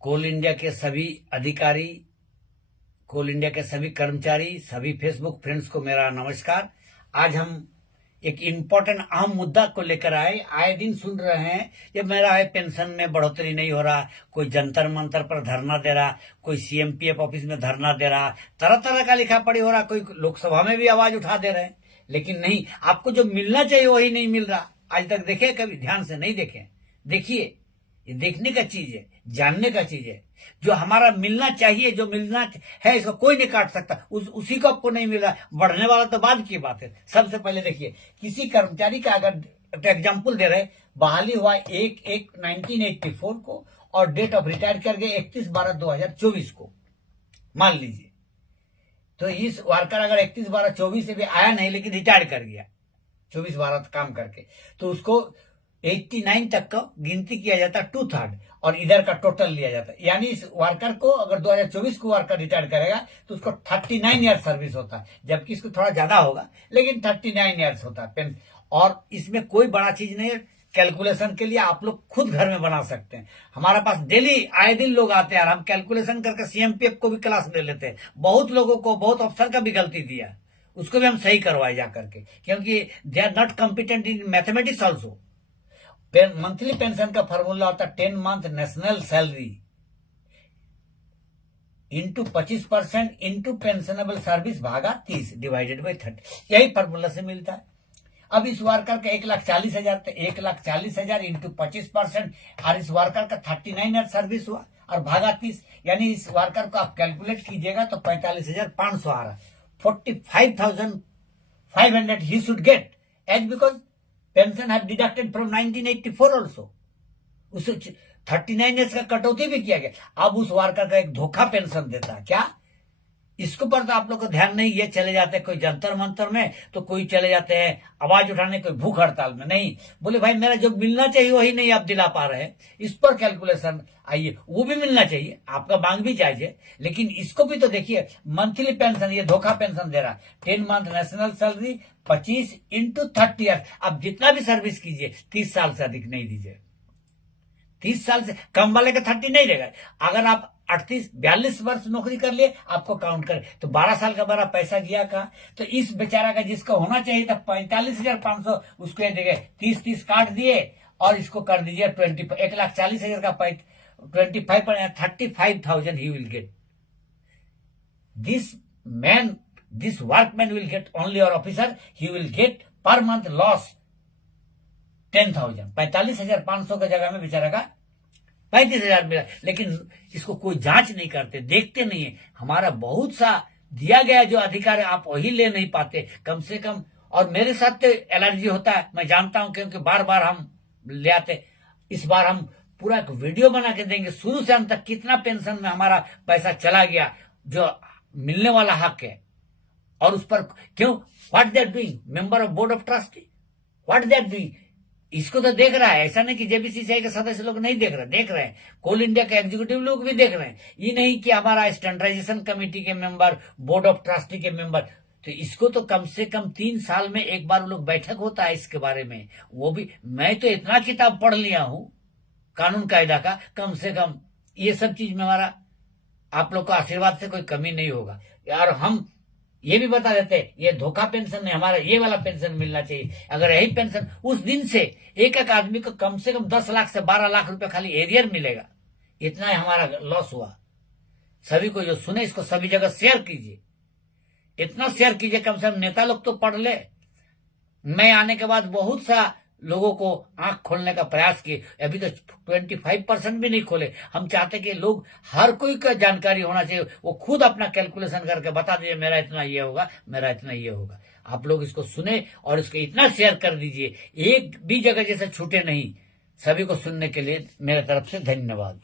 कोल India के सभी अधिकारी, कोल इंडिया के सभी कर्मचारी, सभी फेसबुक फ्रेंड्स को मेरा नमस्कार। आज हम एक इम्पोर्टेंट अहम मुद्दा को लेकर आए दिन सुन रहे हैं कि मेरा पेंशन में बढ़ोतरी नहीं हो रहा, कोई जंतर मंतर पर धरना दे रहा, कोई सीएमपीएफ ऑफिस में धरना दे रहा, तरह तरह का लिखा पढ़ी हो रहा, कोई लोकसभा में भी आवाज उठा दे रहे हैं, लेकिन नहीं, आपको जो मिलना चाहिए वही नहीं मिल रहा। आज तक देखे, कभी ध्यान से नहीं देखे? देखिए, ये देखने का चीज है, जानने का चीज है। जो हमारा मिलना चाहिए, जो मिलना है, इसको कोई नहीं काट सकता। उसी को आपको नहीं मिल रहा, बढ़ने वाला तो बाद की बात है। सबसे पहले देखिए, किसी कर्मचारी का अगर एग्जाम्पल दे रहे, बहाली हुआ 1/1/1984 को और डेट ऑफ रिटायर कर गए 31/12/2024 को, मान लीजिए। तो इस वर्कर अगर 31/12/24 से भी आया नहीं, लेकिन रिटायर कर गया 24/12 काम करके, तो उसको 89 तक का गिनती किया जाता है 2/3 और इधर का टोटल लिया जाता है। यानी इस वर्कर को अगर 2024 को वर्कर रिटायर करेगा तो उसको 39 ईयर सर्विस होता है, जबकि इसको थोड़ा ज्यादा होगा, लेकिन 39 ईयर्स होता है। और इसमें कोई बड़ा चीज नहीं है। कैलकुलेशन के लिए आप लोग खुद घर में बना सकते हैं। हमारे पास डेली आए दिन लोग आते हैं और हम कैलकुलेशन करके सीएमपीएफ को भी क्लास ले लेते हैं। बहुत लोगों को, बहुत अफसर का भी गलती दिया, उसको भी हम सही करवाए जा करके, क्योंकि they are not competent in mathematics also. Monthly pension का फॉर्मूला होता है 10 month national salary into 25% into pensionable service भागा 30 डिवाइडेड बाई 30। यही फॉर्मूला से मिलता है। अब इस वर्कर का 1,40,000 तो 1,40,000 इंटू 25%, और इस वर्कर का 39 ईयर सर्विस हुआ और भागा 30, यानी इस वर्कर को आप कैलकुलेट कीजिएगा तो 45,500 आ रहा है। 45,500 he should get as because pension have deducted from 1984 also। उसे 39 ईयर्स का कटौती भी किया गया। अब उस वर्कर का एक धोखा पेंशन देता है। क्या? इसके पर तो आप लोग को ध्यान नहीं। ये चले जाते हैं कोई जंतर मंतर में, तो कोई चले जाते हैं आवाज उठाने, कोई भूख हड़ताल में। नहीं, बोले भाई मेरा जो मिलना चाहिए वही नहीं आप दिला पा रहे हैं, इस पर कैलकुलेशन आइए, वो भी मिलना चाहिए, आपका मांग भी चाहिए, लेकिन इसको भी तो देखिए। मंथली पेंशन, ये धोखा पेंशन दे रहा है। 10 month national salary 25 into 30 year. अब जितना भी सर्विस कीजिए 30 साल से अधिक नहीं दीजिए। 30 साल से कम वाले का 30 नहीं देगा। अगर आप 38-42 वर्ष नौकरी कर लिए, आपको काउंट करे तो 12 साल का बड़ा पैसा गया कहा। तो इस बेचारा का जिसका होना चाहिए था 45,500, उसको ये देंगे 30 काट दिए और इसको कर दीजिए 1,40,000 का 35,000 ही will get. This workman will get only, और ऑफिसर ही will get per month loss 10,000। 45,500 की जगह में बेचारा का 35,000 मिला, लेकिन इसको कोई जांच नहीं करते, देखते नहीं है। हमारा बहुत सा दिया गया जो अधिकार है, आप वही ले नहीं पाते कम से कम। और मेरे साथ तो एलर्जी होता है, मैं जानता हूं, क्योंकि बार बार हम ले आते। इस बार हम पूरा एक वीडियो बना के देंगे, शुरू से अंत तक कितना पेंशन में हमारा पैसा चला गया, जो मिलने वाला हक है, और उस पर क्यों, what they are doing, member of board of trustee, what they are doing, इसको तो देख रहा है। ऐसा नहीं कि जेबीसीसीआई के सदस्य लोग नहीं देख रहे हैं। कोल इंडिया के एग्जीक्यूटिव लोग भी देख रहे हैं। ये नहीं कि हमारा स्टैंडर्डाइजेशन कमेटी के मेंबर, बोर्ड ऑफ ट्रस्टी के मेंबर, तो इसको तो कम से कम 3 साल में एक बार लोग बैठक होता है इसके बारे में। वो भी मैं तो इतना किताब पढ़ लिया हूं कानून कायदा का, कम से कम ये सब चीज में हमारा आप लोग का आशीर्वाद से कोई कमी नहीं होगा यार। हम ये भी बता देते, ये धोखा पेंशन नहीं, हमारा ये वाला पेंशन मिलना चाहिए। अगर यही पेंशन उस दिन से एक एक आदमी को कम से कम 10 लाख से 12 लाख रुपए खाली एरियर मिलेगा, इतना ही हमारा लॉस हुआ। सभी को जो सुने इसको सभी जगह शेयर कीजिए, इतना शेयर कीजिए, कम से कम नेता लोग तो पढ़ ले। मैं आने के बाद बहुत सा लोगों को आंख खोलने का प्रयास किए, अभी तो 25% भी नहीं खोले। हम चाहते कि लोग, हर कोई का जानकारी होना चाहिए, वो खुद अपना कैलकुलेशन करके बता दीजिए, मेरा इतना ये होगा, मेरा इतना ये होगा। आप लोग इसको सुने और इसको इतना शेयर कर दीजिए, एक भी जगह जैसे छूटे नहीं। सभी को सुनने के लिए मेरे तरफ से धन्यवाद।